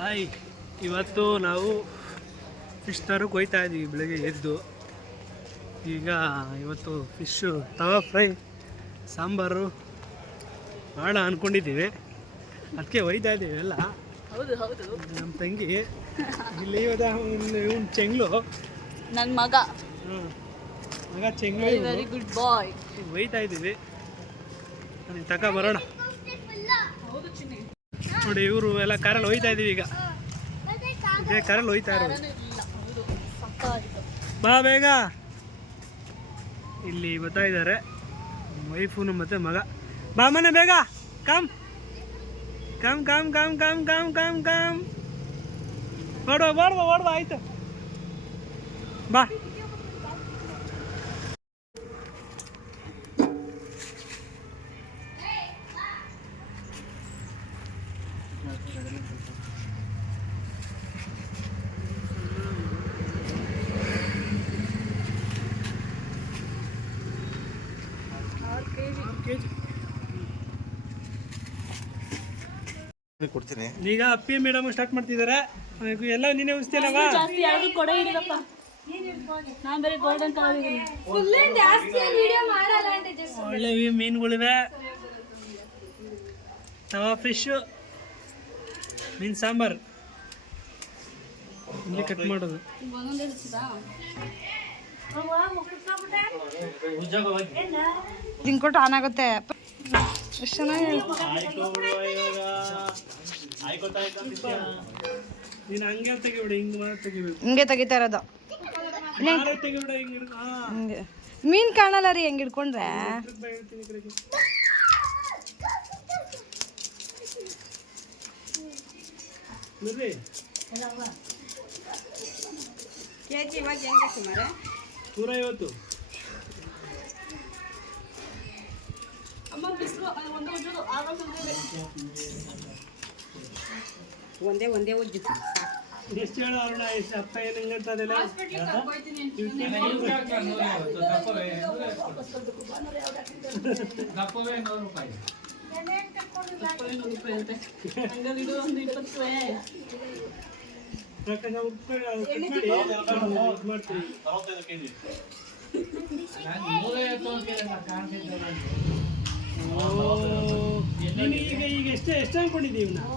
Hi, ಇವತ್ತು ನಾವು fish ತರಕ್ಕೆ ಹೋಗ್ತಾ ಇದ್ದೀವಿ ಬೆಳಗ್ಗೆ ಎದ್ದು. ಈಗ ಇವತ್ತು ಫಿಶ್ಶು ತವಾ ಫ್ರೈ ಸಾಂಬಾರು ಮಾಡೋಣ ಅಂದ್ಕೊಂಡಿದ್ದೀವಿ. ಅದಕ್ಕೆ ಒಯ್ತಾ ಇದ್ದೀವಿ ಎಲ್ಲ. ಹೌದು ಹೌದು. ನಮ್ಮ ತಂಗಿ ಇಲ್ಲಿ ಇವನು ಚೆಂಗ್ಲು ನನ್ನ ಮಗ. ಮಗ ಚೆಂಗ್ಲು ವೆರಿ ಗುಡ್ ಬಾಯ್. ಒಯ್ತಾ ಇದ್ದೀವಿ. ನನಗೆ ತಕ ಬರೋಣ. ನೋಡಿ ಇವರು ಎಲ್ಲ ಕಾರಲ್ಲಿ ಹೋಯ್ತಾ ಇದೀವಿ. ಈಗ ಕಾರಲ್ಲಿ ಹೋಯ್ತಾ ಇರೋದು. ಬಾ ಬೇಗ. ಇಲ್ಲಿ ಬರ್ತಾ ಇದ್ದಾರೆ ವೈಫುನು ಮತ್ತೆ ಮಗ. ಬಾ ಮನೆ ಬೇಗ. Come come come come come come come come ಓಡ್ಬಾ ಆಯ್ತು ಬಾ. ಕೊಡ್ತೀನಿ. ಈಗ ಅಪ್ಪಿ ಮೇಡಮ್ ಸ್ಟಾರ್ಟ್ ಮಾಡ್ತಿದ್ದಾರೆ. ಎಲ್ಲ ನೀನೇ ಉಳಿಸ್ತೀಯಲ್ಲವಾ? ಜಾಸ್ತಿ ಯಾವುದು ಕೊಡ ಹಿಡಿದಪ್ಪ. ನಾನು ಬೇರೆ ಗೋಲ್ಡನ್ ಕಲರ್ ಇದೀನಿ. ಒಳ್ಳೆ ಮೀನುಗಳಿವೆ. ತವಾ ಫಿಶ್, ಮೀನು ಸಾಂಬಾರು ಇಲ್ಲಿ ಕಟ್ ಮಾಡೋದು. ತಿನ್ಕೊಟ್ಟು ಆನ್ ಆಗುತ್ತೆ. ಎಷ್ಟು ಚೆನ್ನಾಗಿ ನೀನು ಹಂಗೆ ತೆಗಿಬಿಡು. ತೆಗಿಬೇಕು. ಹಿಂಗೆ ತೆಗಿತಾ ಇರೋದು. ಹಿಂಗೆ ಮೀನ್ ಕಾಣಲ್ಲ ರೀ ಹೆಂಗ್ ಹಿಡ್ಕೊಂಡ್ರೆ. ಕೆಜಿ ಇವಾಗ ಹೆಂಗೆ ಸುಮಾರು 150. ಒಂದೇ ಉಜ್ಜು. ಎಷ್ಟು ಹೇಳು ಅರುಣ? ಎಷ್ಟು ಅಪ್ಪ ಏನು ಹೆಂಗೆ ಹೇಳ್ತದಲ್ಲ? ಈಗ ಎಷ್ಟು ಅನ್ಕೊಂಡಿದ್ದೀವಿ ನಾವು?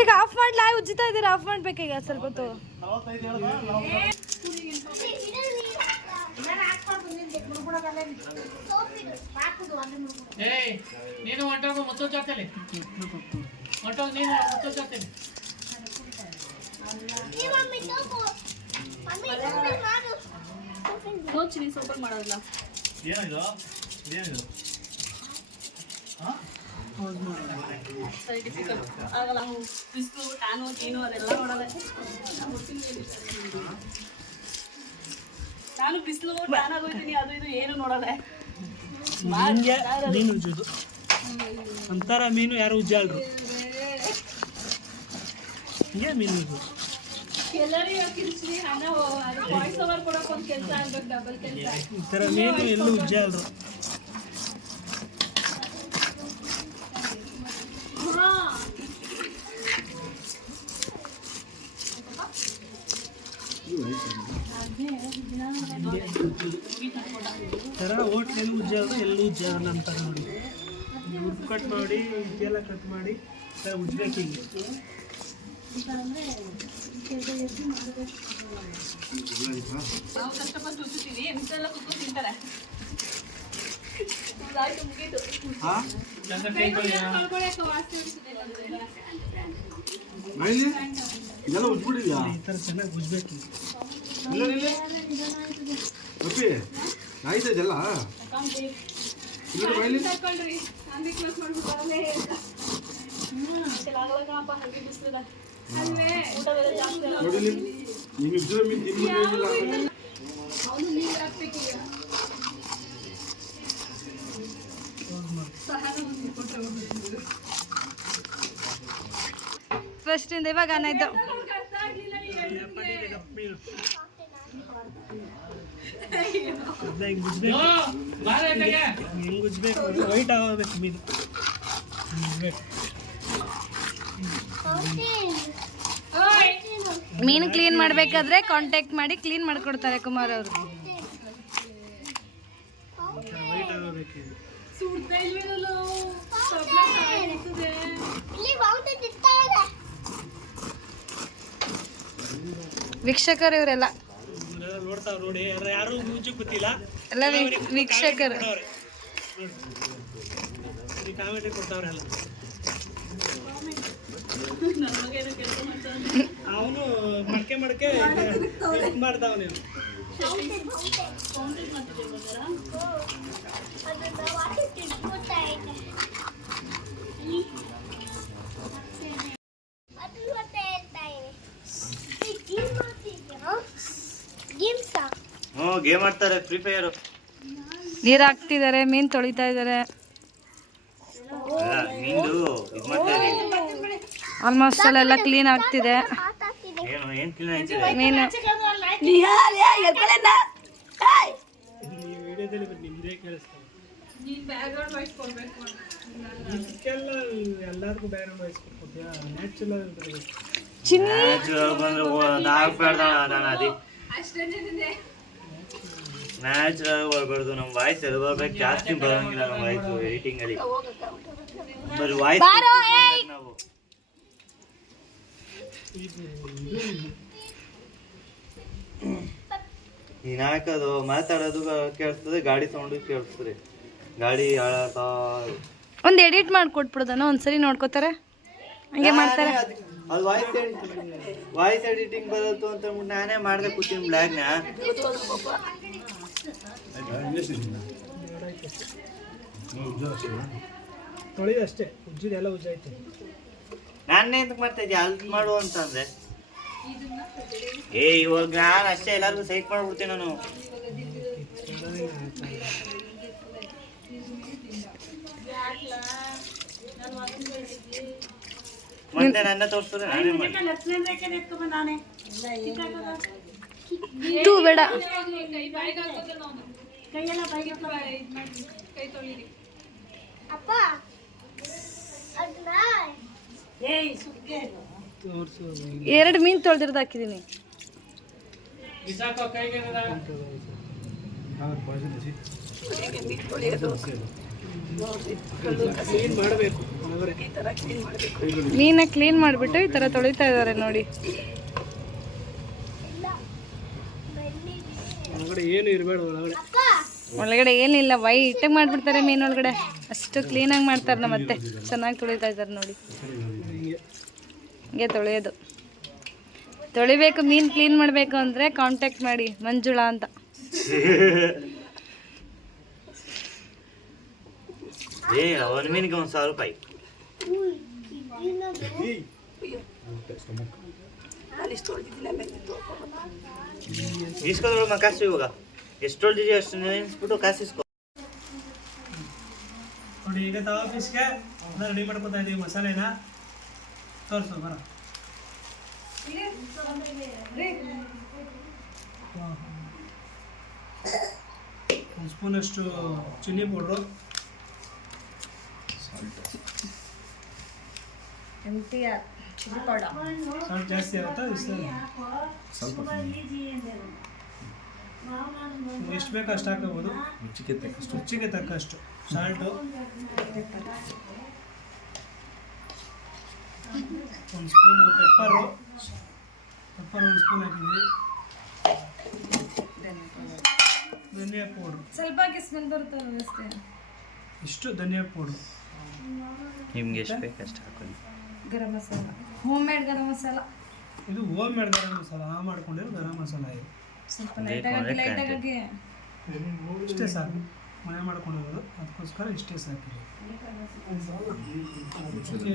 ಈಗ ಆಫ್ ಮಾಡ್ಲಾ? ಉಜ್ಜಿತಾ ಇದ್ದೀರಾ? ಆಫ್ ಮಾಡ್ಬೇಕೀಗ ಸ್ವಲ್ಪ ಹೊತ್ತು. ನೀನು ಹೊಂಟೋಗು ಮುತ್ತೋಚಾಗ್ತೇನೆ. ಹೊಂಟೋಗಿ ನೀನು ಮುತ್ತೋಚಾಗ್ತೇನೆ. ಚಿಲ್ಲಿ ಸೂಪರ್ ಮಾಡೋದಿಲ್ಲ. ಸರಿ ಡಿಫಿಕಲ್ಟ್ ಆಗಲ್ಲ. ಬಿಸಿಲು ಟ್ಯಾನು ಗೀನು ಅದೆಲ್ಲ ನೋಡೋದೆ. ನಾನು ಬಿಸಿಲು ಟ್ಯಾನ್ ಆಗೋಯ್ತೀನಿ, ಅದು ಇದು ಏನು ನೋಡೋದೆ. ಮೀನು ಉಜ್ಜೋದು ಒಂಥರ ಮೀನು ಯಾರು ಉಜ್ಜಲ್ರು. ಹಿಂಗೆ ಮೀನು ಉಜ್ಜೋದು. ಈ ಥರ ಮೀನು ಎಲ್ಲೂ ಉಜ್ಜಲ್ರು. ಥರ ಹೋಟ್ಲೆಲ್ಲೂ ಉಜ್ಜಲ್ರು, ಎಲ್ಲೂ ಉಜ್ಜಲ್ರು ಅಂತಾರೆ. ನೋಡಿ ಉಪ್ಪು ಕಟ್ ಮಾಡಿ ಇದೆಲ್ಲ ಕಟ್ ಮಾಡಿ ಉಜ್ಬೇಕು. ಹಿಂಗೆ ನಾವು ಕಷ್ಟಪಟ್ಟು ಉಜ್ಜುತ್ತೀವಿ, ಮಿಕ್ಸೆಲ್ಲ ಕುತ್ಕೊಂಡು ತಿಂತಾರೆ. ಆಯ್ತು ಮುಗೀತು. ಇದೆಲ್ಲ ಉಜ್ಬಿಟ್ಟಿದ್ಯಾ? ಈ ಥರ ಚೆನ್ನಾಗಿ ಉಜ್ಬೇಕು. ಆಯ್ತು ಇದೆಲ್ಲ ನೋಡಿ. ನೀವು ಇಬ್ಬರು ಮೀನು ತಿನ್ಬಿಟ್ಟಿಲ್ಲ. ಫಸ್ಟ್ ಇಂದ ಇವಾಗ ಏನಾಯ್ತು? ಹಿಂಗೆ ಉಜ್ಬೇಕು. ವೈಟ್ ಆಗಬೇಕು ಮೀನು. ಮೀನು ಕ್ಲೀನ್ ಮಾಡಬೇಕಾದ್ರೆ ಕಾಂಟ್ಯಾಕ್ಟ್ ಮಾಡಿ ಕ್ಲೀನ್ ಮಾಡ್ಕೊಡ್ತಾರೆ ಕುಮಾರ್ ಅವರು. ವೈಟ್ ಆಗಬೇಕಿದೆ. ಸುಡ್ತಾ ಇಲ್ವೇನಲ್ಲ ವೀಕ್ಷಕರು ಇವರೆಲ್ಲ ನೋಡ್ತಾವ್ ನೋಡಿ, ಯಾರು ಮುಂಚೆ ಗೊತ್ತಿಲ್ಲ, ಎಲ್ಲ ವೀಕ್ಷಕರು. ಕಾಮೆಂಟ್ರಿ ಕೊಡ್ತಾವ್ರೆ ಎಲ್ಲ. ಅವನು ಮಡಕೆ ಮಾಡ್ತಾವನೆ. ಗೇಮ್ ಆಡ್ತಾರೆ, ಫ್ರೀ ಫೈರ್. ನೀರು ಹಾಕ್ತಿದ್ದಾರೆ, ಮೀನು ತೊಳಿತಾ ಇದ್ದಾರೆ. ಆಲ್ಮೋಸ್ಟ್ ಅಲ್ಲೆಲ್ಲ ಕ್ಲೀನ್ ಆಗ್ತಿದೆ ಮೀನು. ನಿಮ್ದೇ ಕೇಳಿಸ್ತಾವೆ. ಎಲ್ಲರಿಗೂ ಬ್ಯಾಕ್ಗ್ರೌಂಡ್ ವಾಯ್ಸ್ ಕೊಡ್ತೀಯಾ? ನ್ಯಾಚುರಲ್ ನ್ಯಾಚುರಲ್ ಬರ್ಬಾರ್ದು. ನಮ್ಮ ವಾಯ್ಸ್ ಎಲ್ಲಿ ಬರ್ಬೇಕು, ಜಾಸ್ತಿ ಬರೋಂಗಿಲ್ಲ ನಮ್ಮ ವಾಯ್ಸ್ ಎಡಿಟಿಂಗ್ ಅಲ್ಲಿ. ಬರೀ ವಾಯ್ಸ್ ನಾವು ನೀನ್ ಹಾಕೋದು ಮಾತಾಡೋದು ಕೇಳಿಸ್ತದೆ, ಗಾಡಿ ಸೌಂಡು ಕೇಳಿಸ್ತದೆ, ಗಾಡಿ ಹಾಳಾಡ್ತಾ. ಒಂದು ಎಡಿಟ್ ಮಾಡ್ಕೊಟ್ಬಿಡೋದನ್ನ ಒಂದ್ಸರಿ ನೋಡ್ಕೋತಾರೆ, ಹಂಗೆ ಮಾಡ್ತಾರೆ. ಅದು ವಾಯ್ಸ್ ಎಡಿಟಿಂಗ್ ಬರತ್ತು ಅಂತ ನಾನೇ ಮಾಡ್ದೆ ಕೂತೀನಿ ಬ್ಲಾಗ್ನ. ತೊಳೆದು ಅಷ್ಟೇ, ಉಜ್ಜಿದ ಎಲ್ಲ ಉಜ್ಜಾಯ್ತು. ನಾನೇ ಎಂತ ಮಾಡ್ತಾ ಇದ್ದೆ ಅಲ್ಲಿ ಮಾಡು ಅಂತಂದ್ರೆ, ಇವಾಗ ನಾನು ಅಷ್ಟೇ ಎಲ್ಲರಿಗೂ ಸೈಟ್ ಮಾಡ್ಬಿಡ್ತೀನಿ ನಾನು. ಮತ್ತೆ ನನ್ನ ತೋರಿಸಿದ್ರೆ ನಾನೇ ಮಾಡಿ ತೂ ಬೇಡ. ಎರಡು ಮೀನು ತೊಳೆದಿರೋದು ಹಾಕಿದ್ದೀನಿ. ಮೀನ ಕ್ಲೀನ್ ಮಾಡಿಬಿಟ್ಟು ಈ ಥರ ತೊಳಿತಾ ಇದ್ದಾರೆ ನೋಡಿ. ಏನು ಇರಬೇಡ ಒಳಗಡೆ ಏನಿಲ್ಲ, ವೈಟಾಗಿ ಮಾಡಿಬಿಡ್ತಾರೆ ಮೀನು ಒಳಗಡೆ. ಅಷ್ಟು ಕ್ಲೀನಾಗಿ ಮಾಡ್ತಾರೆ ನಮ್ಮ ಅತ್ತೆ, ಚೆನ್ನಾಗಿ ತೊಳಿತಾ ಇದ್ದಾರೆ ನೋಡಿ. ಹಿಂಗೆ ತೊಳೆಯೋದು. ತೊಳಿಬೇಕು, ಮೀನು ಕ್ಲೀನ್ ಮಾಡಬೇಕು ಅಂದರೆ ಕಾಂಟ್ಯಾಕ್ಟ್ ಮಾಡಿ ಮಂಜುಳಾ ಅಂತ. ಒಂದು ಮೀನಿಗೆ 1,000 ರೂಪಾಯಿ. ಇಸ್ಕೊಂಡ್ರು ಕಾಸು. ಇವಾಗ ಎಷ್ಟು ಹೊಳ್ದಿದೆಯೋ ಅಷ್ಟು ನೆನೆಸ್ಬಿಟ್ಟು ಕಾಸು ಇಸ್ಕೊ ನೋಡಿ. ಈಗ ತವ ಫಿಶ್ಗೆ ರೆಡಿ ಮಾಡ್ಕೊತಾ ಇದೀವಿ ಮಸಾಲೆನ. ತೋರಿಸು ಬರ. ಒಂದು ಸ್ಪೂನಷ್ಟು ಚಿಲ್ಲಿ ಪೌಡ್ರು, ಸಾಲ್ಟ್ ಜಾಸ್ತಿ ಆಗುತ್ತಾ ಸ್ವಲ್ಪ ಎಷ್ಟು ಬೇಕೋ ಅಷ್ಟು ಹಾಕೋಬೋದು. ರುಚಿಗೆ ತಕ್ಕಷ್ಟು ಸಾಲ್ಟು, ಒಂದು ಸ್ಪೂನು ಪೆಪ್ಪರು ಒಂದು ಸ್ಪೂನ್ ಹಾಕಿದ್ವಿ. ಧನಿಯಾ ಪೌಡ್ರು ಸ್ವಲ್ಪ ಸ್ಮೆಲ್ ಬರುತ್ತೆ ವ್ಯವಸ್ಥೆ. ಇಷ್ಟು ಧನಿಯಾ ಪೌಡ್ರು ನಿಮ್ಗೆ ಎಷ್ಟು ಬೇಕು ಅಷ್ಟು ಹಾಕೊಳ್ಳಿ. Garam masala, home made garam masala. ಇದು ಹೋಮ್ ಮೇಡ್ ಗರಂ ಮಸಾಲ, ಮಾಡ್ಕೊಂಡಿರೋ ಗರಂ ಮಸಾಲ. ಇದು ಸ್ವಲ್ಪ ಲೈಟಾಗಿ ಇಷ್ಟೇ ಸಾಕು, ಮನೆ ಮಾಡ್ಕೊಂಡಿರೋದು, ಅದಕ್ಕೋಸ್ಕರ ಇಷ್ಟೇ ಸಾಕಿದೆ.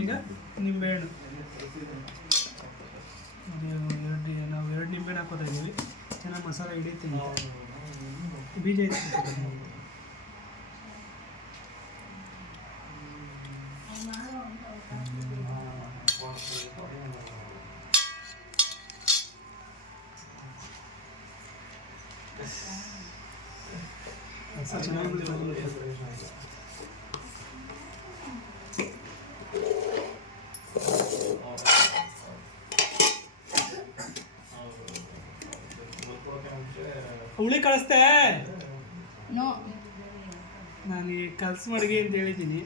ಈಗ ನಿಂಬೆಹಣ್ಣು, ನಾವು 2 ನಿಂಬೆಹಣ್ಣು ಹಾಕೋತಾ ಇದ್ದೀವಿ. ಚೆನ್ನಾಗಿ ಮಸಾಲೆ ಹಿಡಿತೀವಿ. ಬೀಜ ಇತ್ತು ಚೆನ್ನಾಗಿ. ಹುಳಿ ಕಳಿಸ್ತೆ ನೋ ನಾನು ಈ ಕಲ್ಸು ಮಡಿಗೆ ಅಂತ ಹೇಳಿದ್ದೀನಿ.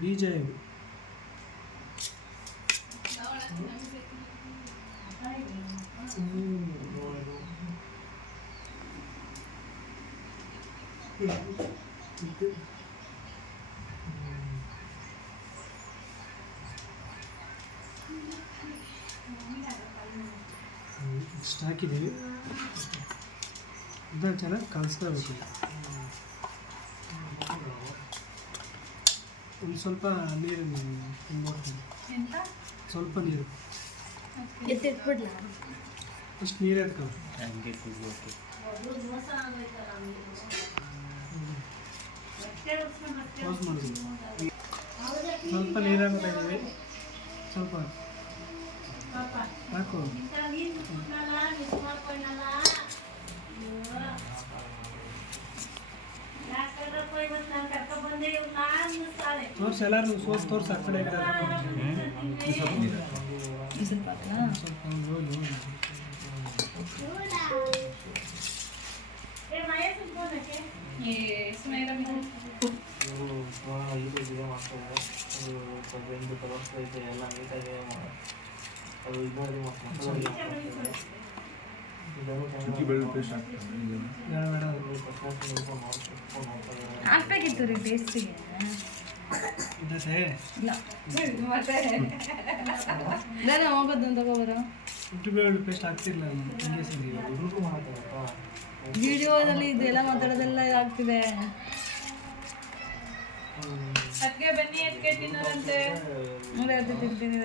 ಬೀಜ ಇವು ಇಷ್ಟು ಹಾಕಿದ್ದೀವಿ. ಇದನ್ನ ಚೆನ್ನಾಗಿ ಕಲಿಸ್ಕೋಬೇಕು. ಒಂದು ಸ್ವಲ್ಪ ನೀರು ತುಂಬಿಡ್ತೀನಿ, ಸ್ವಲ್ಪ ನೀರು, ಇಷ್ಟು ನೀರು ಎತ್ಕೊ. ಕ್ಲೋಸ್ ಮಾಡಿದ್ವಿ. ಸ್ವಲ್ಪ ನೀರು ಹಾಕ್ತಾ ಇದ್ದೀವಿ, ಸ್ವಲ್ಪ ಹಾಕು. ತೋರ್ಸಿ ಎಲ್ಲರೂ ತೋರ್ಸಿ ಆ ಕಡೆ ಹಾಕ್ಬೇಕಿತ್ತು ರೀ ಟೇಸ್ಟಿಗೆ. ನಾನು ಹೋಗೋದು ತಗೋಬರೋ ಪೇಸ್ಟ್ ಆಗ್ತಿಲ್ಲ ವಿಡಿಯೋದಲ್ಲಿ ಇದೆಲ್ಲ ಮಾತಾಡೋದೆಲ್ಲ ಆಗ್ತಿದೆ.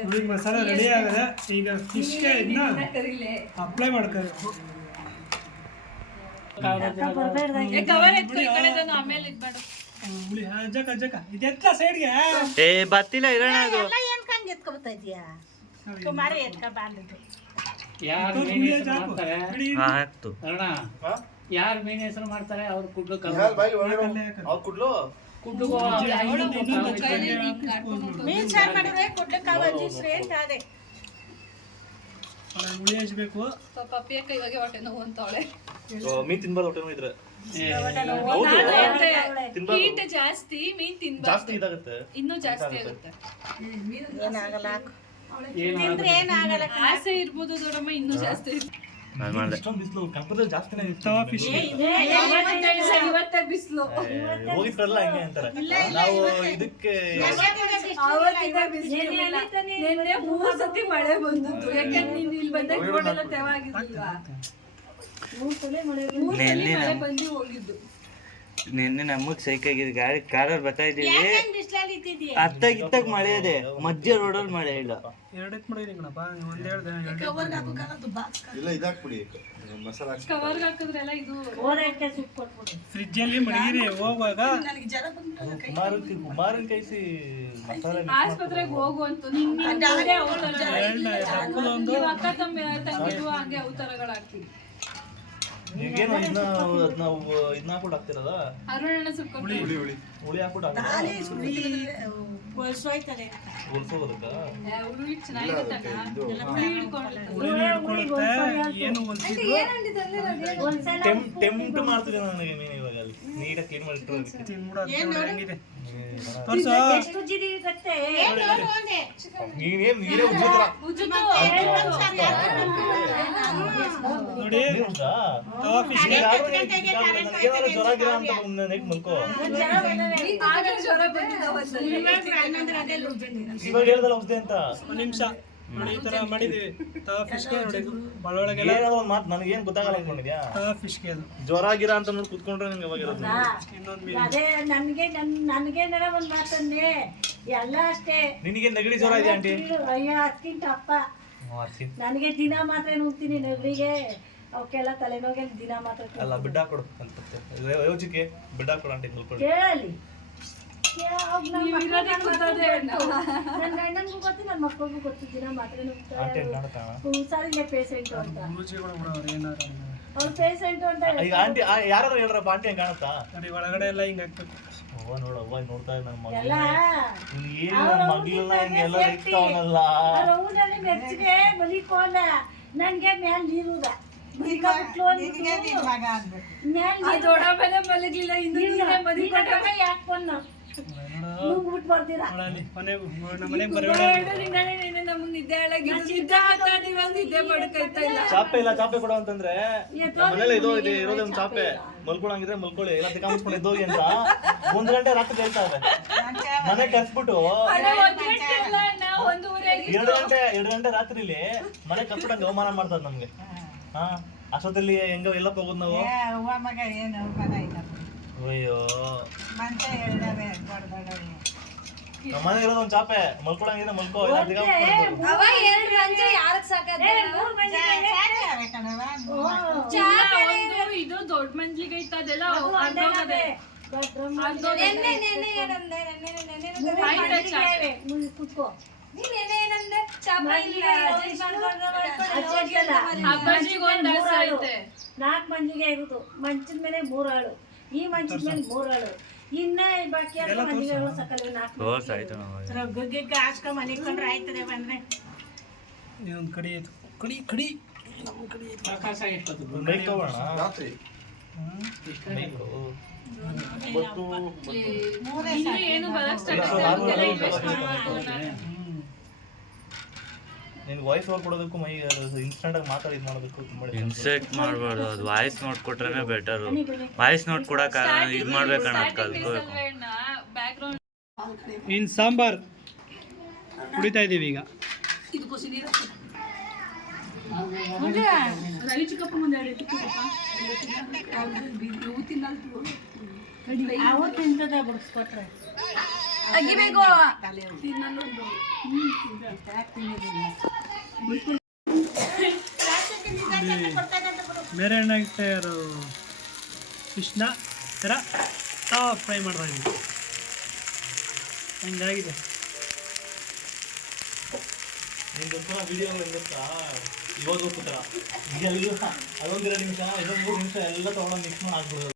ನೋಡಿ ಮಸಾಲ ರೆಡಿ ಆಗದೆ. ಈಗ ಫಿಶ್ಗೆ ಇದನ್ನ ಅಪ್ಲೈ ಮಾಡ್ಕೋಬೇಕು. ಹುಳಿ ಅಜ್ಜಕ ಅಜ್ಜಕ ಇದೆತ್ತ ಸೈಡ್ಗೆ ಏ ಬತ್ತಿಲ್ಲ ಇರೋಣ ಅದು. ಯಾರು ಮೀನ್ ಹೆಸರು ಮಾಡ್ತಾರೆ ಆಯ್ತು ಅಣ್ಣ, ಯಾರು ಮೀನ್ ಹೆಸರು ಮಾಡ್ತಾರೆ ಅವ್ರು ಕುಡ್ಲು ಹುಳಿ ಹಚ್ಬೇಕು. ಮೀನ್ ತಿನ್ಬಾರ್ದು ಹೊಟ್ಟೆ ನೋವಿದ್ರೆ ಹೀಟ್ ಜಾಸ್ತಿ, ಮೀನ್ ತಿನ್ಬಾರ್ದು, ಜಾಸ್ತಿ ಇದಾಗುತ್ತೆ, ಇನ್ನೂ ಜಾಸ್ತಿ ಆಗುತ್ತೆ. ಏನು ಆಸೆ ಇರ್ಬೋದು ದೊಡ್ಡಮ್ಮ, ಇನ್ನೂ ಜಾಸ್ತಿ ನಾನು ಮಾಡಿದೆ. ಇಷ್ಟೊಂದು ಬಿಸಿಲು ಕಲ್ಪದಲ್ಲಿ ಜಾಸ್ತಿನೇ ತವಾ ಫಿಶ್ ಇವತ್ತೇ ಬಿಸಿಲು ಹೋಗಿದ್ರಲ್ಲ ಹಿಂಗೆ ಅಂತಾರೆ. ನಾವು ಇದಕ್ಕೆ ನಿನ್ನೆ 3 ಸತಿ ಮಳೆ ಬಂದದ್ದು. ಯಾಕಂದ್ರೆ ನೀನ್ ಇಲ್ಲಿ ಬಂದಾಗ ರೋಡ್ ಎಲ್ಲ ತೆವಾಗಿರ್ಲಿಲ್ವಾ? 3 ಸಲ ಮಳೆ ಬಂದು ಹೋಗಿದ್ದು. ನಿನ್ನೆ ನಮಗ್ ಸೈಕಾಗಿದೆ. ಗಾಡಿ ಕಾರಲ್ಲಿ ಬರ್ತಾ ಇದೀವಿ, ಅತ್ತಾಗ ಮಳೆ ಇದೆ, ಮಧ್ಯ ರೋಡಲ್ಲಿ ಮಳೆ ಇಲ್ಲ. ಎರಡಕ್ಕೆ ಮಾಡಿದೀನಿ ಕಣಪ್ಪ, ಒಂದು ಹೇಳ್ದೆ ಇಲ್ಲ ಇದಾಕ್ಬಿಡಿ ಮಸಾಲ ಕವರ್ಗೆ ಹಾಕಿದ್ರೆಲ್ಲ ಇದು ಫ್ರಿಜ್ಜಲ್ಲಿ ಮಡಗಿರಿ. ಹೋಗುವಾಗ ಕುಮಾರನ್ ಕೈಸಿ ಮಸಾಲೆ ಆಸ್ಪತ್ರೆಗೆ ಹೋಗುವಂತ ಅಕ್ಕ ತಂಗಿದ್ರು ಹಂಗೆ ಅವತಾರಗಳು ಹಾಕ್ತೀವಿ. ಈಗೇನು ಇದನ್ನ ನಾವು ಇದನ್ನ ಹಾಕ್ಬಿಟ್ಟು ಹಾಕ್ತಿರದ ಅರುಣಣ್ಣ ಸುಕ್ಕ ಹುಳಿ ಹಾಕ್ಬಿಟ್ಟು ಹೊಲ್ಸೋದಕ್ಕ ಹುಳಿ ಚೆನ್ನಾಗಿರುತ್ತಲ್ಲ, ಹುಳಿ ಹಿಡ್ಕೊಂಡಿರ್ತದೆ. ಏನು ಟೆಂಪ್ಟ್ ಮಾಡ್ತಿದ್ದೆ ನನಗೆ ಮೀನು ಇವಾಗ ಅಲ್ಲಿ ನೀಟಾಗಿ ಕ್ಲೀನ್ ಮಾಡಿ ಹೆಂಗಿದೆ ತೋರ್ಸು. ನೀನೇನ್ ನೀರೇ ಉಜ್ಜಿದ್ರ ನೋಡಿ ತವಾ ಫಿಶ್ ಜ್ವರ ಗಿರ ಅಂತ ನೈಟ್ ಮಲ್ಕೋ. ಇವಾಗ ಹೇಳ್ದಲ್ಲ ಔಷಧಿ ಅಂತ. ಒಂದು ನಿಮಿಷ ನೋಡಿ, ಈ ತರ ಮಾಡಿದೀವಿ ತವಾ ಫಿಶ್ಗೆ. ನೋಡಿ ಒಳಗೆಲ್ಲ ಏನಾದ್ರು ಒಂದು ಮಾತು ನನಗೇನು ಗೊತ್ತಾಗಲ್ಲ ಅನ್ಕೊಂಡಿದ್ಯಾ? ತವಾ ಫಿಶ್ಗೆ ಅದು ಜ್ವರ ಗಿರ ಅಂತ ನೋಡಿ ಕುತ್ಕೊಂಡ್ರೆ ನಂಗೆ ಅವಾಗ ಇರೋದು. ಇನ್ನೊಂದು ಮೀನು. ಅದೇ ನನಗೆ ಒಂದ್ ಮಾತಂದೆ ಎಲ್ಲ ಅಷ್ಟೇ. ನಿನಗೆ ನೆಗಡಿ ಜ್ವರ ಇದೆ ಆಂಟಿ? ಅಯ್ಯ ಅದಕ್ಕಿಂತ ಅಪ್ಪ ನನಗೆ ದಿನ ಮಾತ್ರ ನುಗ್ತೀನಿ ನೆಗಡಿಗೆ, ಅವಕ್ಕೆಲ್ಲ ತಲೆನೋಗೆಲ್ಲ ದಿನ ಮಾತ್ರ ಅಲ್ಲ ಬಿಡ್ಡ ಹಾಕೊಡು ಅಂತ ಯೋಚಿಕೆ ಬಿಡ್ಡ ಹಾಕೊಡು ಆಂಟಿ ಸ್ವಲ್ಪ ಕೇಳಲಿ. ನನ್ನ ಗಂಡನ್ಗೂ ಗೊತ್ತು, ನನ್ನ ಮಕ್ಕಳಿಗೂ ಗೊತ್ತು, ದಿನ ಮಾತ್ರ ಆಂಟಿ ನುಗ್ತಾರೆ. ಹುಷಾರಿಲ್ಲ ಪೇಷೆಂಟ್ ಅಂತ, ಮೂಜಿಗಳು ಕೂಡ ಅವ್ರು ಏನಾದ್ರು ಅವ್ರು ಪೇಷೆಂಟ್ ಅಂತ ಈಗ ಆಂಟಿ ಯಾರು ಹೇಳ್ರಪ್ಪ ಆಂಟಿ ಹೆಂಗ್ ಕಾಣುತ್ತಾ? ನೋಡಿ ಒಳಗಡೆ ಎಲ್ಲ ಹಿಂಗೆ ಹಾಕ್ಬೇಕು. ಅವ್ವ ನೋಡು ಅವ್ವ ನೋಡ್ತಾ ಇದ್ದ ನನ್ನ ಮಗ ಎಲ್ಲ ಏನು ಮಗಿಲ್ಲ ಹಿಂಗೆಲ್ಲ ಇರ್ತಾವನಲ್ಲ ಅವ್ರ ಅವನಲ್ಲಿ ಮೆಚ್ಚಿಗೆ ಮಲಿಕೋನ ನನ್ಗೆ ಮ್ಯಾಲ ನೀರುದ ದೊಡ್ಡಪ್ಪನೇ ಮಲಗಿಲ್ಲ ಇನ್ನು ನೀನೇ ಮದುವೆ ಯಾಕೊಂಡ್ ನುಂಗ್ಬಿಟ್ಟು ಬರ್ತೀರಾ ನೋಡಲ್ಲಿ ನಮ್ಮ ಮನೆಗೆ ಬರೋಣ ನಮಗ್ ನಿದ್ದೆ ಹಾಳಾಗಿದ್ದು ನಿದ್ದೆ ಮಾತಾಡಿ ಇವಾಗ ನಿದ್ದೆ ಮಾಡ್ಕೊಳ್ತಾ ಇಲ್ಲ. ಚಾಪೆ ಇಲ್ಲ ಚಾಪೆ ಕೊಡು ಅಂತಂದ್ರೆ ನಮ್ಮ ಮನೇಲಿ ಇರೋದೇ ಒಂದು ಚಾಪೆ ಮಲ್ಕೊಳಂಗಿದ್ರೆ ಮಲ್ಕೊಳ್ಳಿ ಎಲ್ಲ ತಿಕ್ಕಾಮಿಸ್ಕೊಂಡು ಎದ್ದೋಗಿ ಅಂತ 1 ಗಂಟೆ ರಾತ್ರಿ ಹೇಳ್ತಾ ಇದೆ ಮನೆ ಕರ್ಸ್ಬಿಟ್ಟು ಅಣ್ಣ, 1 ಗಂಟೆ ಅಲ್ಲ ಅಣ್ಣ, 1:30 ಆಗಿತ್ತು. 2 ಗಂಟೆ ರಾತ್ರಿಲಿ ಮನೆ ಕರ್ಸ್ಬಿಟ್ಟಂಗೆ ಅವಮಾನ ಮಾಡ್ತದ ನಮ್ಗೆ. ಹಾ ಅಷ್ಟೊತ್ತಲ್ಲಿ ಹೆಂಗ ಎಲ್ಲಪ್ಪ ಹೋಗೋದು ನಾವು. ಅಯ್ಯೋ ನಮ್ಮ ಮನೆ ಇರೋದು ಒಂದು ಚಾಪೆ ಮಲ್ಕೊಳಂಗಿದ್ರೆ ಮಲ್ಕೋ ಇಲ್ಲ ತಿಕ್ಕಾಮಿಸ್ಕೊಂಡು ಅವ 2 ಮಂಚ ಯಾರಕ್ ಸಾಕಾದ್ರೆ ಇದು ದೊಡ್ಡ ಮಂಜಿಗೆ ಇತ್ತು ಅದೆಲ್ಲ ಕುತ್ಕೋ ನಾಲ್ಕು ಮಂಜಿಗೆ ಇರುದು ಮಂಚದ ಮೇಲೆ 3 ಆಳು ಈ ಮಂಚದ ಮೇಲೆ 3 ಆಳು ಇನ್ನ ಬಾಕಿ ಮಂಜಿಗೆ ಸಕಲ 4 ತೋರ್ಸ್ ಆಯ್ತು ಹಾಸ್ಕೊಂಡ್ ಮನಿಕೊಂಡ್ರೆ ಆಯ್ತದೆ ಬಂದ್ರೆ ಒಂದು ಕಡಿ ಆಯ್ತು ಕಡಿ ಆಕಾಶ ಇರ್ತದೆ. ಬೈಕ್ ತಗೋಣ ಏನು ಬರಕ್ ನಿನ್ ವಾಯ್ಸ್ ಕೊಡೋದಕ್ಕೂ ಮೈ ಇನ್ಸ್ಟೆಂಟ್ ಆಗಿ ಮಾತಾಡಿ ಮಾಡೋದಕ್ಕೂ ತುಂಬಾ ಇನ್ಸೆಕ್ಟ್ ಮಾಡಬಾರ್ದು, ಅದು ವಾಯ್ಸ್ ನೋಟ್ ಕೊಟ್ರೆ ಬೆಟರು. ವಾಯ್ಸ್ ನೋಟ್ ಕೊಡಕ್ಕೆ ಇದು ಮಾಡ್ಬೇಕಣ್ಣ, ಅದು ಕಲ್ತ್ಕೋಬೇಕು. ಇನ್ನು ಸಾಂಬಾರ್ ಕುಡಿತಾ ಇದ್ದೀವಿ ಈಗ. ರವಿ ಚಿಕ್ಕಪ್ಪ ಮುಂದೆ ಅವತ್ತು ಇಂಥದ ಬಡಿಸ್ಕೊಟ್ರೆ ಅಗಿಬೇಕು. ಬೇರೆ ಎಣ್ಣೆಗೆ ತಯಾರು ಫಿಶ್ನ ಥರ ತಾವ ಫ್ರೈ ಮಾಡ್ತಾ ಇದ್ದೀವಿ. ಹಂಗಾಗಿದೆ. ನಿಮ್ಗೊಂಥರ ವಿಡಿಯೋ ಗೊತ್ತಾ ಇವಾಗ ಗೊತ್ತರ ಇದೆಲ್ಲ ಅದೊಂದು 2 ನಿಮಿಷ ಇದೊಂದು 3 ನಿಮಿಷ ಎಲ್ಲ ತೊಗೊಂಡು ಮಿಕ್ಸ್ ಮಾಡಿ ಹಾಕ್ಬಿಡೋದು.